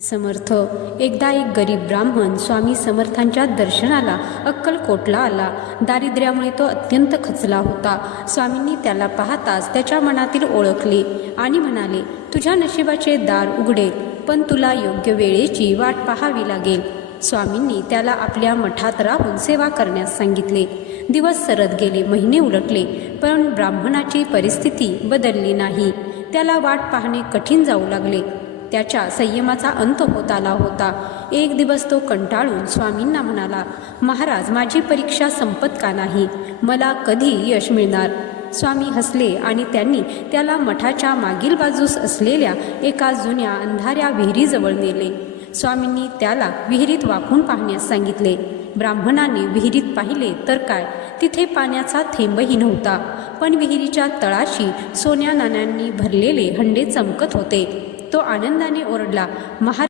समर्थ. एकदा एक गरीब ब्राह्मण स्वामी समर्थांच्या दर्शनाला अक्कलकोटला आला. दारिद्र्यामुळे तो अत्यंत खचला होता. स्वामींनी त्याला पाहताच त्याच्या मनातील ओळखले आणि म्हणाले, तुझ्या नशिबाचे दार उघडेल, पण तुला योग्य वेळेची वाट पाहावी लागेल. स्वामींनी त्याला आपल्या मठात राहून सेवा करण्यास सांगितले. दिवस सरत गेले, महिने उलटले, पण ब्राह्मणाची परिस्थिती बदलली नाही. त्याला वाट पाहणे कठीण जाऊ लागले. त्याच्या संयमाचा अंत होत आला होता. एक दिवस तो कंटाळून स्वामींना म्हणाला, महाराज, माझी परीक्षा संपत का नाही? मला कधी यश मिळणार? स्वामी हसले आणि त्यांनी त्याला मठाच्या मागील बाजूस असलेल्या एका जुन्या अंधाऱ्या विहिरीजवळ नेले. स्वामींनी त्याला विहिरीत वाकून पाहण्यास सांगितले. ब्राह्मणाने विहिरीत पाहिले तर काय, तिथे पाण्याचा थेंबही नव्हता, पण विहिरीच्या तळाशी सोन्या नाण्यांनी भरलेले हंडे चमकत होते. तो आनंदाने ओरडला, महाराज,